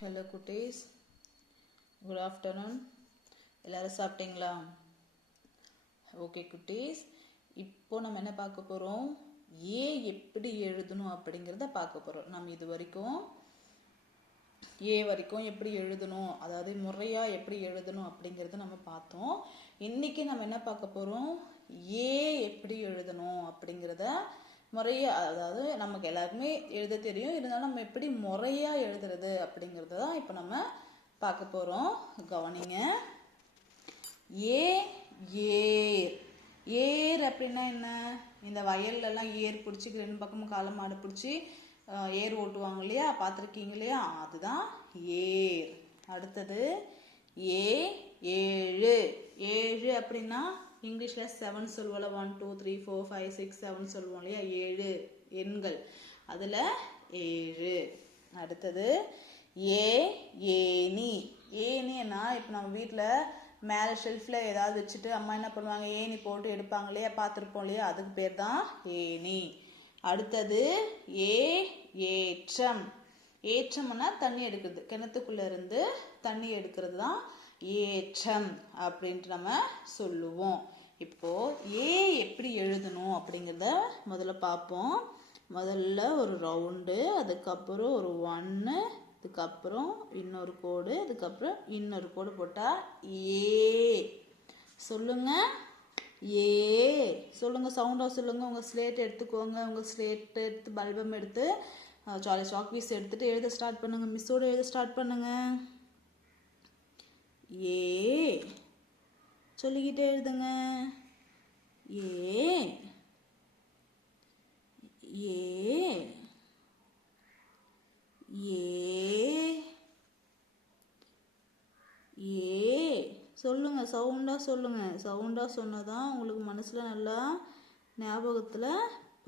Hello குட்டீஸ், good afternoon. எல்லோரும் சாப்பிட்டீங்களா? ஓகே குட்டீஸ், இப்போ நம்ம என்ன பார்க்க போகிறோம்? ஏ எப்படி எழுதணும் அப்படிங்கிறத பார்க்க போகிறோம். நம்ம இது வரைக்கும் ஏ வரைக்கும் எப்படி எழுதணும், அதாவது முறையாக எப்படி எழுதணும் அப்படிங்கிறத நம்ம பார்த்தோம். இன்னைக்கு நம்ம என்ன பார்க்க போகிறோம்? ஏ எப்படி எழுதணும் அப்படிங்கிறத முறையாக, அதாவது நமக்கு எல்லாருக்குமே எழுத தெரியும், இருந்தாலும் நம்ம எப்படி முறையாக எழுதுறது அப்படிங்கிறத தான் இப்போ நம்ம பார்க்க போகிறோம். கவனிங்க. ஏ ஏர். ஏர் அப்படின்னா என்ன? இந்த வயல்லலாம் ஏர் பிடிச்சி ரெண்டு பக்கமும் காலை மாடு பிடிச்சி ஏர் ஓட்டுவாங்க இல்லையா, பார்த்துருக்கீங்க இல்லையா, அதுதான் ஏர். அடுத்தது ஏ ஏழு. ஏழு அப்படின்னா இங்கிலீஷில் 7 சொல்லுவோம்ல, 1 2 3 4 5 6 7 சொல்லுவோம் இல்லையா, 7 எண்கள், அதில் 7. அடுத்தது ஏ ஏனி. ஏனின்னா இப்போ நம்ம வீட்டில் மேலே ஷெல்ஃபில் ஏதாவது வச்சுட்டு அம்மா என்ன பண்ணுவாங்க, ஏனி போட்டு எடுப்பாங்க இல்லையா, பார்த்துருப்போம் இல்லையா, அதுக்கு பேர் தான் ஏனி. அடுத்தது ஏ ஏற்றம். ஏற்றம்னா தண்ணி எடுக்கிறது, கிணத்துக்குள்ள இருந்து தண்ணி எடுக்கிறது தான் ஏற்றம் அப்படின்ட்டு நம்ம சொல்லுவோம். இப்போ ஏ எப்படி எழுதணும் அப்படிங்கிறத முதல்ல பார்ப்போம். முதல்ல ஒரு ரவுண்டு, அதுக்கப்புறம் ஒரு 1, அதுக்கப்புறம் இன்னொரு கோடு, அதுக்கப்புறம் இன்னொரு கோடு போட்டா ஏ. சொல்லுங்க, ஏ சொல்லுங்க, சவுண்டாக சொல்லுங்க. உங்கள் ஸ்லேட் எடுத்துக்கோங்க, உங்கள் ஸ்லேட் எடுத்து பல்பம் எடுத்து சாக் பீஸ் எடுத்துட்டு எழுத ஸ்டார்ட் பண்ணுங்க. மிஸ்ஸோட எழுத ஸ்டார்ட் பண்ணுங்க. ஏ சொல்லிக்கிட்டே எழுதுங்க. ஏ ஏ ஏ ஏ சொல்லுங்க, சவுண்டாக சொல்லுங்க. சவுண்டாக சொன்னதான் உங்களுக்கு மனசில் நல்லா ஞாபகத்தில்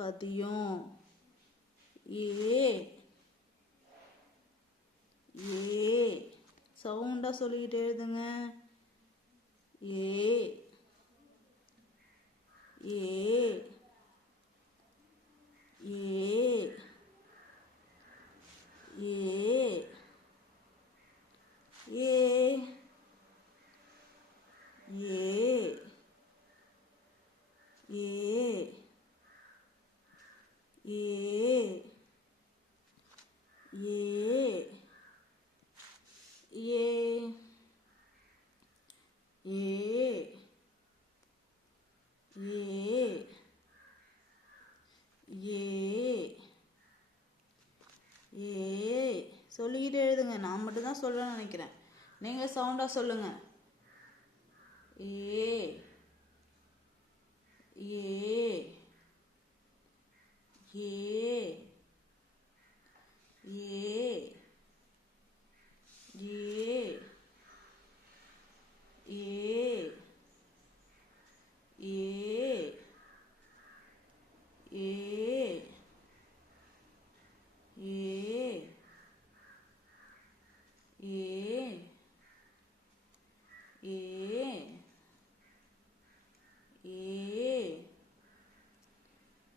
பதியும். ஏ ஏ சவுண்டாக சொல்லிக்கிட்டே எழுதுங்க. ஏ ஏ ஏ ஏ ஏ ஏ ஏ ஏ ஏ சொல்லிக்கிட்டே எழுதுங்க. நான் மட்டும்தான் சொல்றேன்னு நினைக்கிறேன், நீங்க சவுண்டா சொல்லுங்க. ஏ ஏ ஏ ஏ ஏ ஏ ஏ ஏ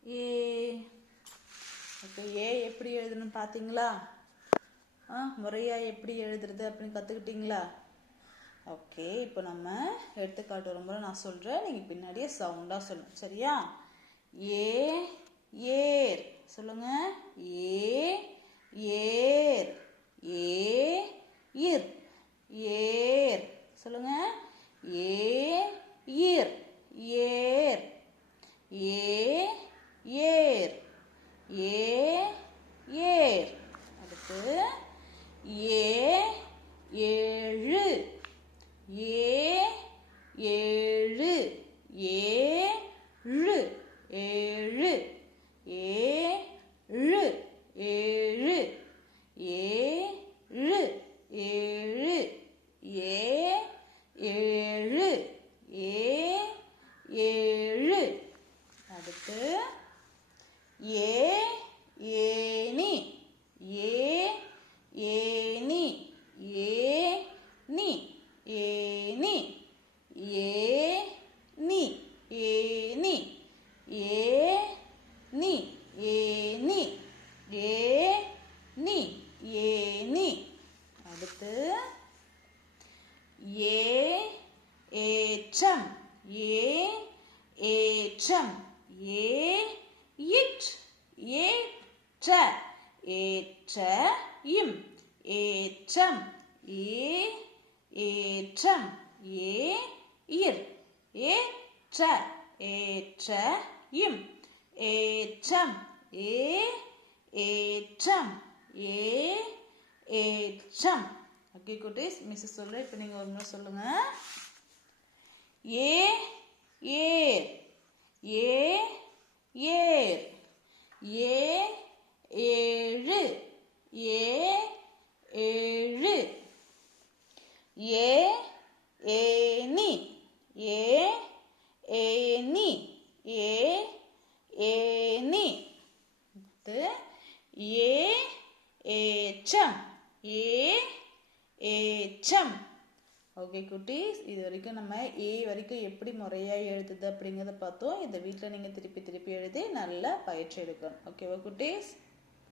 ஏ இப்போ ஏ எப்படி எழுதணும் பார்த்தீங்களா? முறையா எப்படி எழுதுறது அப்படின்னு கற்றுக்கிட்டீங்களா? ஓகே, இப்போ நம்ம எடுத்துக்காட்டு வரும்போது நான் சொல்கிறேன், நீங்கள் பின்னாடியே சவுண்டாக சொல்லணும், சரியா? ஏ ஏர். சொல்லுங்க. ஏ ஏர். ஏ இர். ஏர். சொல்லுங்க. ஏ இர். ஏர். ஏ ஏர். ஏ ஏர். அடுத்து ஏ ஏழு. ஏ ஏழு. ஏழு ஏழு. ஏழு ஏழு. ஏழு ஏழு. ஏழு ஏழு. அடுத்து ஏ ஏனி. ஏ ஏனி. ஏ ஏற்றம் ஏ இட் ஏற்ற ஏற்ற இம் ஏற்றம் ஏ ஏற்றம் ஏ இர் ஏற்ற ஏற்ற இம் ஏற்றம் ஏ ஏற்றம் ஏ ஏற்றம். ஓகே குட்டீஸ், மிஸ் சொல்றேன், இப்போ நீங்க ஒரு முறை சொல்லுங்க. ஏ ஏர் ஏ ஏர் ஏ ஏழு ஏ ஏழு ஏ ஏனி ஏ ஏனி ஏ ஏனி ஏ ஏற்றம் ஏ ஏற்றம். ஓகே குட்டீஸ், இது வரைக்கும் நம்ம ஏ வரைக்கும் எப்படி முறையாக எழுதுது அப்படிங்கிறத பார்த்தோம். இதை வீட்டில் நீங்கள் திருப்பி திருப்பி எழுதி நல்லா பயிற்சி எடுக்கணும். ஓகேவா குட்டீஸ்?